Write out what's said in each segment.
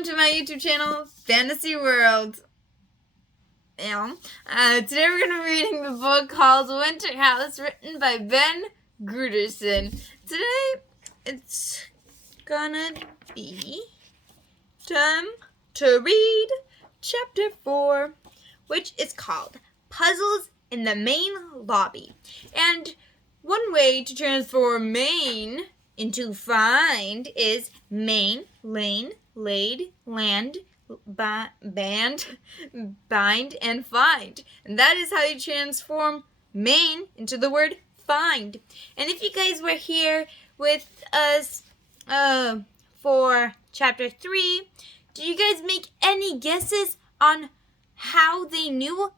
welcome to my YouTube channel, Fantasy World. Today we're going to be reading the book called Winterhouse, written by Ben Guterson. Today, it's gonna be time to read Chapter 4, which is called Puzzles in the Main Lobby. And one way to transform main into find is main, lane, laid, land, band, bind, and find. And that is how you transform main into the word find. And if you guys were here with us for Chapter 3, did you guys make any guesses on how they knew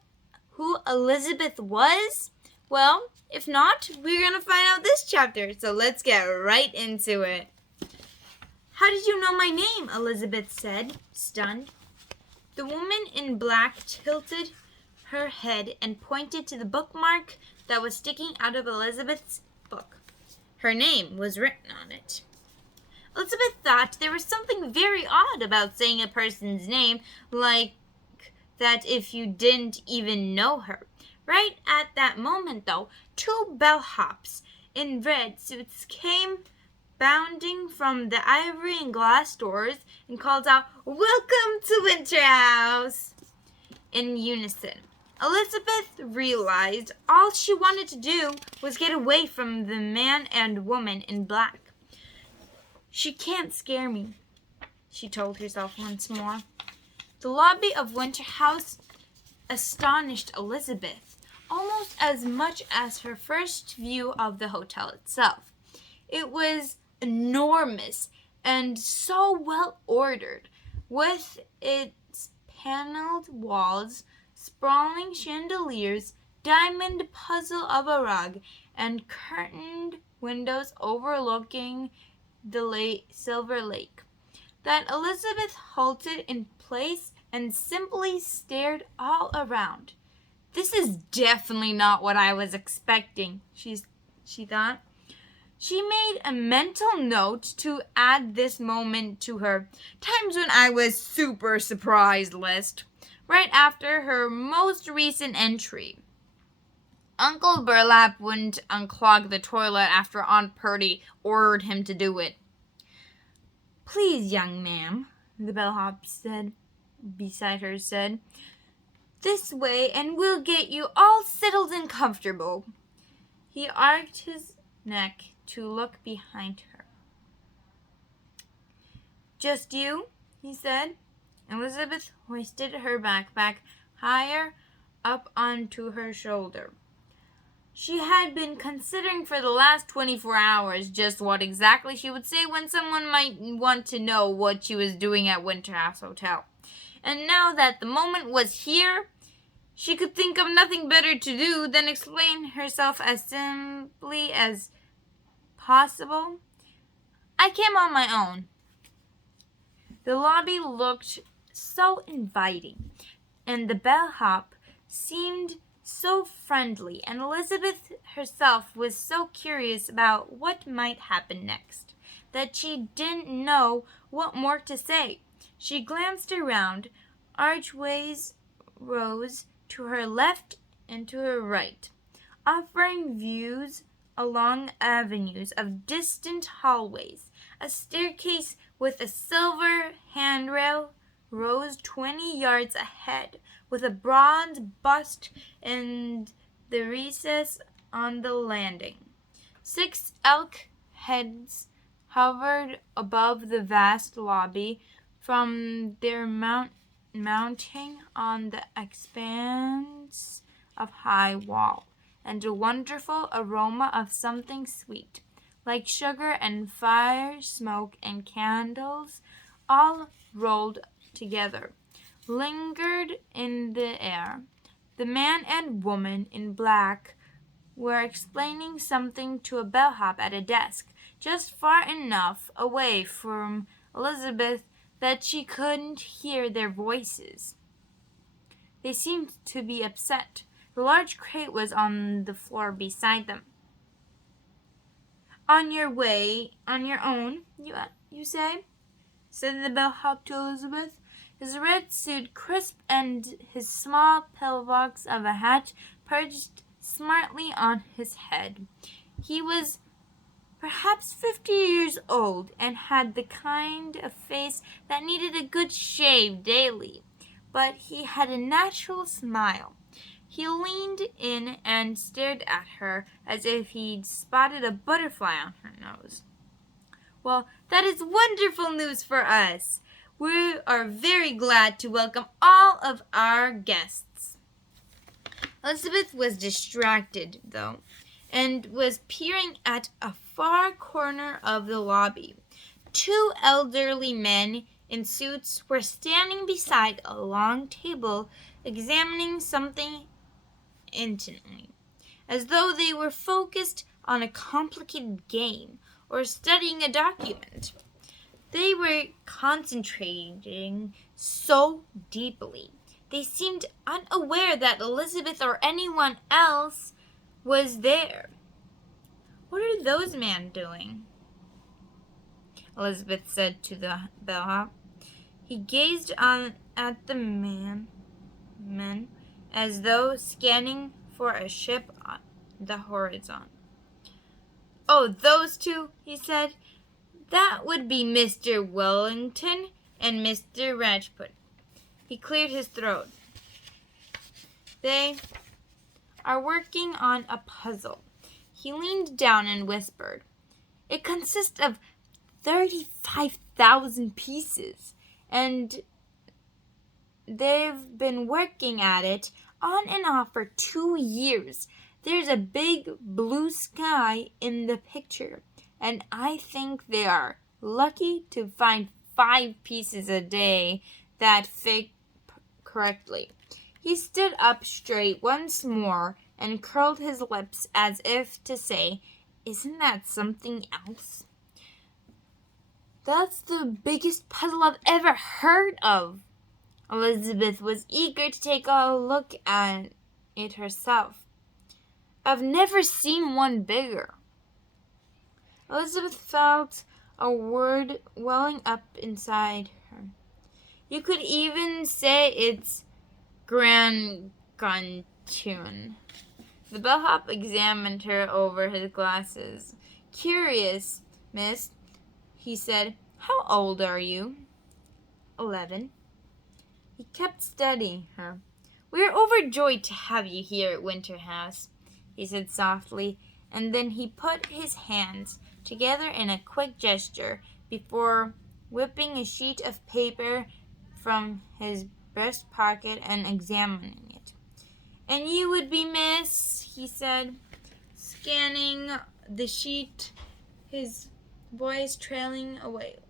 who Elizabeth was? Well, if not, we're going to find out this chapter. So let's get right into it. "How did you know my name?" Elizabeth said, stunned. The woman in black tilted her head and pointed to the bookmark that was sticking out of Elizabeth's book. Her name was written on it. Elizabeth thought there was something very odd about saying a person's name like that if you didn't even know her. Right at that moment, though, two bellhops in red suits came bounding from the ivory and glass doors and called out, "Welcome to Winterhouse!" in unison. Elizabeth realized all she wanted to do was get away from the man and woman in black. "She can't scare me," she told herself once more. The lobby of Winterhouse astonished Elizabeth almost as much as her first view of the hotel itself. It was enormous and so well ordered, with its paneled walls, sprawling chandeliers, diamond puzzle of a rug, and curtained windows overlooking the Silver Lake, that Elizabeth halted in place and simply stared all around. "This is definitely not what I was expecting," she thought. She made a mental note to add this moment to her "times when I was super surprised" list, right after her most recent entry. Uncle Burlap wouldn't unclog the toilet after Aunt Purdy ordered him to do it. "Please, young ma'am," the bellhop beside her said. "This way, and we'll get you all settled and comfortable." He arched his neck to look behind her. "Just you?" he said. Elizabeth hoisted her backpack higher up onto her shoulder. She had been considering for the last 24 hours just what exactly she would say when someone might want to know what she was doing at Winterhouse Hotel. And now that the moment was here, she could think of nothing better to do than explain herself as simply as possible. "I came on my own." The lobby looked so inviting, and the bellhop seemed so friendly, and Elizabeth herself was so curious about what might happen next, that she didn't know what more to say. She glanced around. Archways rose to her left and to her right, offering views along avenues of distant hallways. A staircase with a silver handrail rose 20 yards ahead, with a bronze bust in the recess on the landing. 6 elk heads hovered above the vast lobby from their mounting on the expanse of high wall, and a wonderful aroma of something sweet, like sugar and fire, smoke and candles, all rolled together, lingered in the air. The man and woman in black were explaining something to a bellhop at a desk, just far enough away from Elizabeth that she couldn't hear their voices. They seemed to be upset. The large crate was on the floor beside them. "On your way, on your own, you say?" said the bellhop to Elizabeth. His red suit crisp and his small pillbox of a hat perched smartly on his head. He was perhaps 50 years old and had the kind of face that needed a good shave daily, but he had a natural smile. He leaned in and stared at her as if he'd spotted a butterfly on her nose. Well, that is wonderful news for us. We are very glad to welcome all of our guests. Elizabeth was distracted, though, and was peering at a far corner of the lobby. Two elderly men in suits were standing beside a long table, examining something intently, as though they were focused on a complicated game or studying a document. They were concentrating so deeply. They seemed unaware that Elizabeth or anyone else was there. "What are those men doing?" Elizabeth said to the bellhop. He gazed at the men as though scanning for a ship on the horizon. "Oh, those two," he said. "That would be Mr. Wellington and Mr. Rajput." He cleared his throat. "They are working on a puzzle." He leaned down and whispered, "It consists of 35,000 pieces, and they've been working at it on and off for 2 years. There's a big blue sky in the picture, and I think they are lucky to find 5 pieces a day that fit correctly." He stood up straight once more and curled his lips as if to say, "Isn't that something else?" "That's the biggest puzzle I've ever heard of." Elizabeth was eager to take a look at it herself. "I've never seen one bigger." Elizabeth felt a word welling up inside her. "You could even say it's gargantuan." The bellhop examined her over his glasses. "Curious, miss," he said. "How old are you?" 11. He kept studying her. "We are overjoyed to have you here at Winterhouse," he said softly, and then he put his hands together in a quick gesture before whipping a sheet of paper from his breast pocket and examining it. "And you would be Miss," he said, scanning the sheet, his voice trailing away.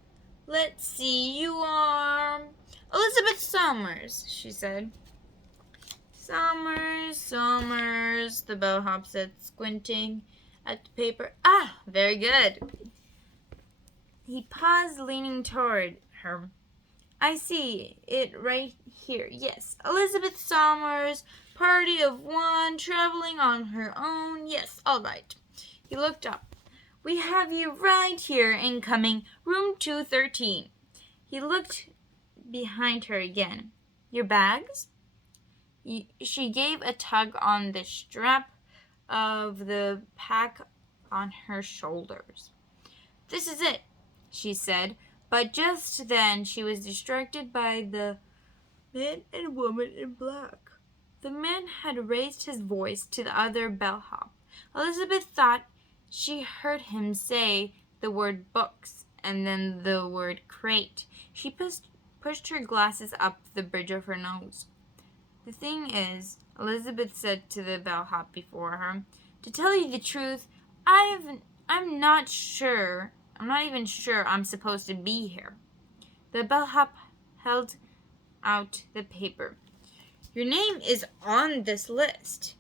"Let's see, you are Elizabeth Somers," she said. Somers, the bellhop said, squinting at the paper. "Ah, very good." He paused, leaning toward her. "I see it right here. Yes, Elizabeth Somers, party of 1, traveling on her own. Yes, all right." He looked up. "We have you right here, incoming, room 213. He looked behind her again. "Your bags?" She gave a tug on the strap of the pack on her shoulders. "This is it," she said, but just then she was distracted by the man and woman in black. The man had raised his voice to the other bellhop. Elizabeth thought she heard him say the word books and then the word crate. She pushed her glasses up the bridge of her nose. "The thing is," Elizabeth said to the bellhop before her, "to tell you the truth, I'm not even sure I'm supposed to be here." The bellhop held out the paper. "Your name is on this list,"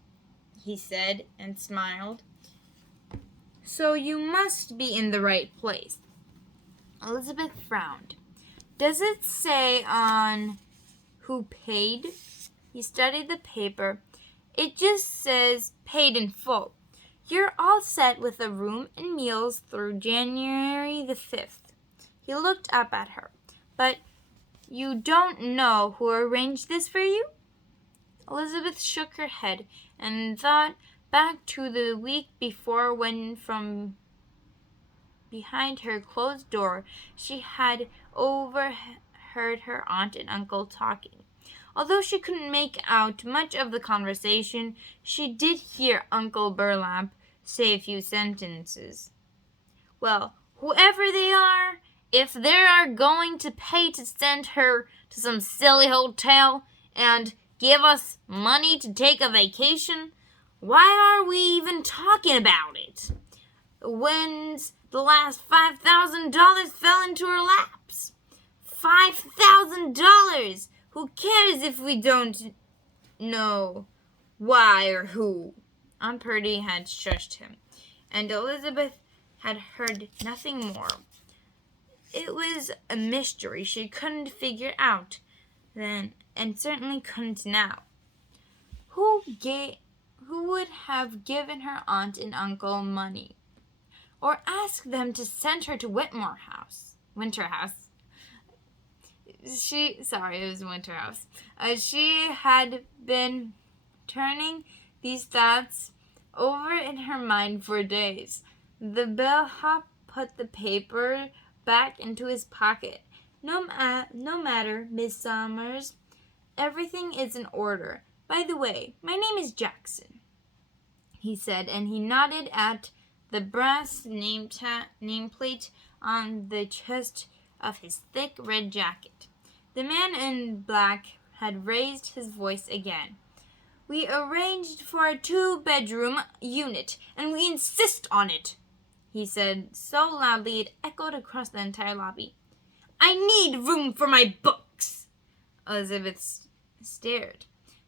he said, and smiled. "So you must be in the right place." Elizabeth frowned. "Does it say on who paid?" He studied the paper. "It just says paid in full. You're all set with a room and meals through January the 5th. He looked up at her. But you don't know who arranged this for you? Elizabeth shook her head and thought back to the week before when from behind her closed door she had overheard her aunt and uncle talking. Although she couldn't make out much of the conversation, she did hear Uncle Burlap say a few sentences. Well, whoever they are, if they are going to pay to send her to some silly hotel and give us money to take a vacation, why are we even talking about it? When's the last $5,000 fell into her laps? $5,000! Who cares if we don't know why or who? Aunt Purdy had shushed him, and Elizabeth had heard nothing more. It was a mystery she couldn't figure out then, and certainly couldn't now. Who would have given her aunt and uncle money, or asked them to send her to Winterhouse? It was Winterhouse. She had been turning these thoughts over in her mind for days. The bellhop put the paper back into his pocket. No matter, Miss Somers. Everything is in order. By the way, my name is Jackson, he said, and he nodded at the brass nameplate on the chest of his thick red jacket. The man in black had raised his voice again. We arranged for a 2-bedroom unit, and we insist on it, he said so loudly it echoed across the entire lobby. I need room for my books. Elizabeth stared.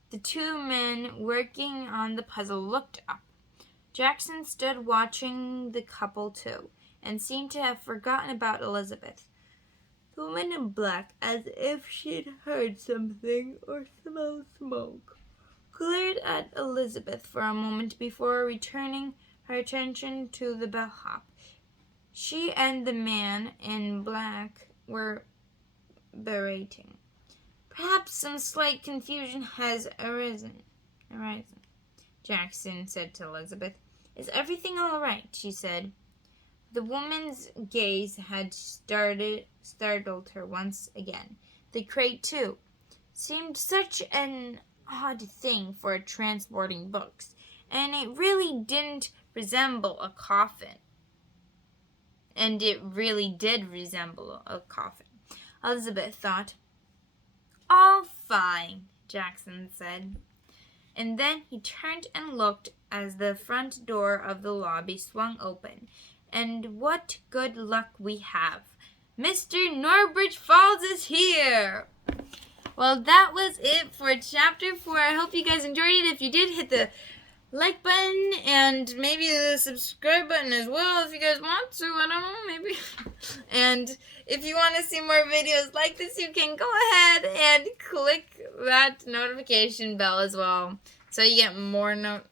The two men working on the puzzle looked up. Jackson stood watching the couple too, and seemed to have forgotten about Elizabeth. The woman in black, as if she'd heard something or smelled smoke, glared at Elizabeth for a moment before returning her attention to the bellhop. She and the man in black were berating. Perhaps some slight confusion has arisen, Jackson said to Elizabeth. Is everything all right? She said. The woman's gaze had startled her once again. The crate, too, seemed such an odd thing for transporting books, and it really didn't resemble a coffin. And it really did resemble a coffin, Elizabeth thought. All fine, Jackson said. And then he turned and looked as the front door of the lobby swung open. And what good luck we have. Mr. Norbridge Falls is here! Well, that was it for Chapter 4. I hope you guys enjoyed it. If you did, hit the like button and maybe the subscribe button as well if you guys want to. I don't know, maybe. And if you want to see more videos like this, you can go ahead and click that notification bell as well. So you get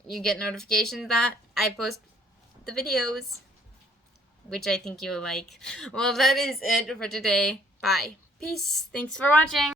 you get notifications that I post the videos, which I think you'll like. Well, that is it for today. Bye. Peace. Thanks for watching.